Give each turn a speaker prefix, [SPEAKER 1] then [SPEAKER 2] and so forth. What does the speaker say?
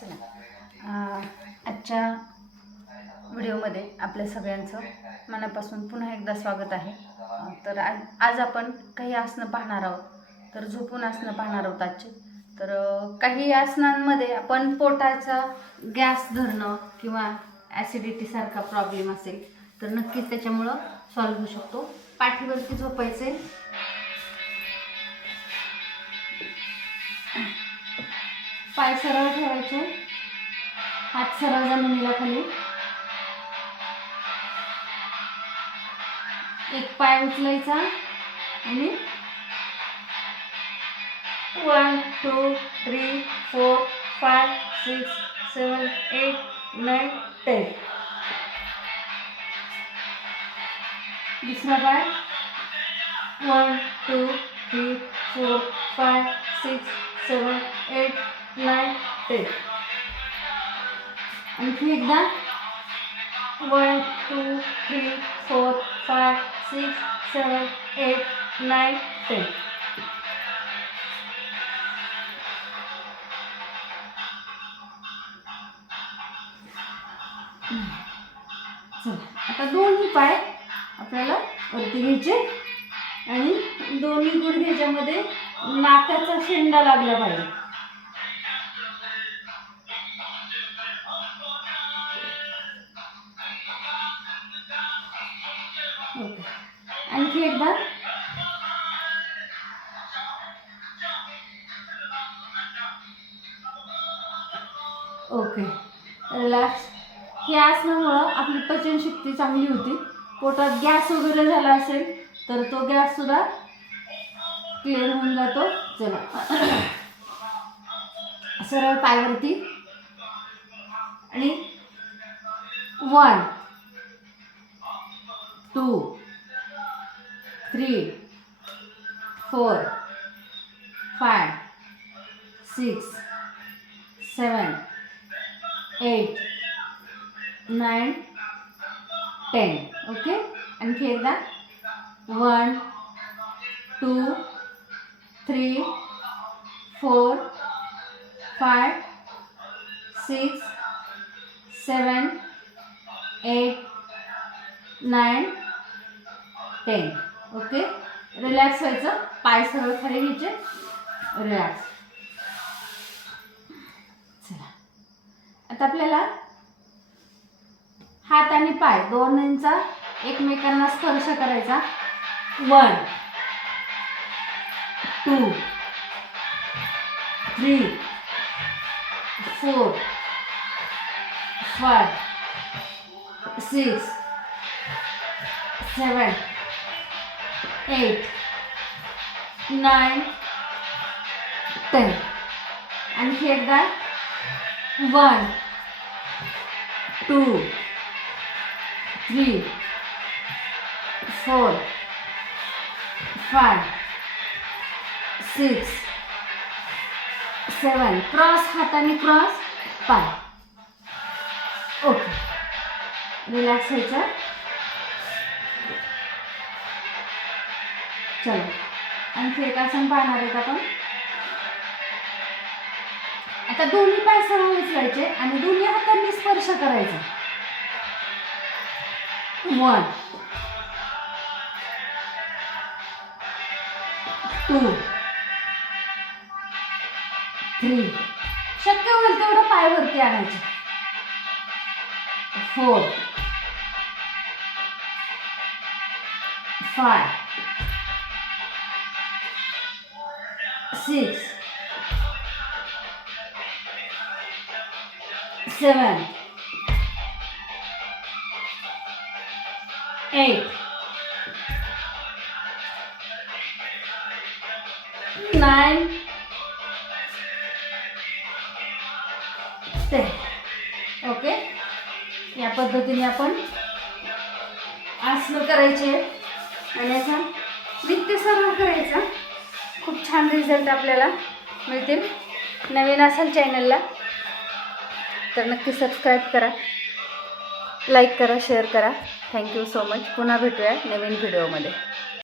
[SPEAKER 1] चला. आजच्या व्हिडिओमध्ये आपल्या सगळ्यांचं मनापासून पुन्हा एकदा स्वागत आहे. तर आज आज आपण काही आसनं पाहणार आहोत. तर झोपून आसनं पाहणार आहोत आजचे. तर काही आसनांमध्ये आपण पोटाचा गॅस धरणं किंवा ॲसिडिटीसारखा प्रॉब्लेम असेल तर नक्कीच त्याच्यामुळं सॉल्व्ह होऊ शकतो. पाठीवरती झोपायचे पाय सरळ ठेवायचे. हात सरळ जमिनीला खाली. एक पाय उचलायचा आणि one two three four five six seven eight nine ten दुसरा पाय. वन टू एकदा one two three four five six seven eight nine ten. चला आता दोन्ही पाय आपल्याला वरती घ्यायचे आणि दोन्ही गुडघ्याच्यामध्ये नाकाचा शेंडा लागला पाहिजे. ओके आणखी एकदा? ओके. रिलॅक्स हे आसनामुळं आपली पचनशक्ती चांगली होती. पोटात गॅस वगैरे झाला असेल तर तो गॅस सुद्धा क्लिअर होऊन जातो. चला. सरळ पायवरती. आणि one. two, three, four, five, six, seven, eight, nine, ten. Okay, and here the one, two, three, four, five, six, seven, eight, nine. Ten. Okay? Relax व्हायचं. पाय सरळ खाली घ्यायचे. रिलॅक्स चला. आता आपल्याला हात आणि पाय दोन्हींचा एकमेकांना स्पर्श करायचा. One two three four five six seven eight nine ten आणखी एकदा one two three four five six seven cross हाताने क्रॉस पाय. ओके रिलॅक्स व्हायचं चलो. आणखी एक आसन पाहणार आहेत आपण? आता दोन्ही पाय सरळ उचलायचे आणि दोन्ही हातांनी स्पर्श करायचा. वन टू थ्री शक्य होईल तेवढं पाय वरती आणायचे. Four five six, seven, eight, nine, ten. Okay या पद्धतीने आपण आसनं करायचे. आणि याचा नित्य सराव करायचा. खूप छान रिझल्ट आपल्याला मिळतील. नवीन असाल चॅनलला तर नक्की सबस्क्राईब करा. लाईक करा शेअर करा. थँक्यू सो मच पुन्हा भेटूया नवीन व्हिडिओमध्ये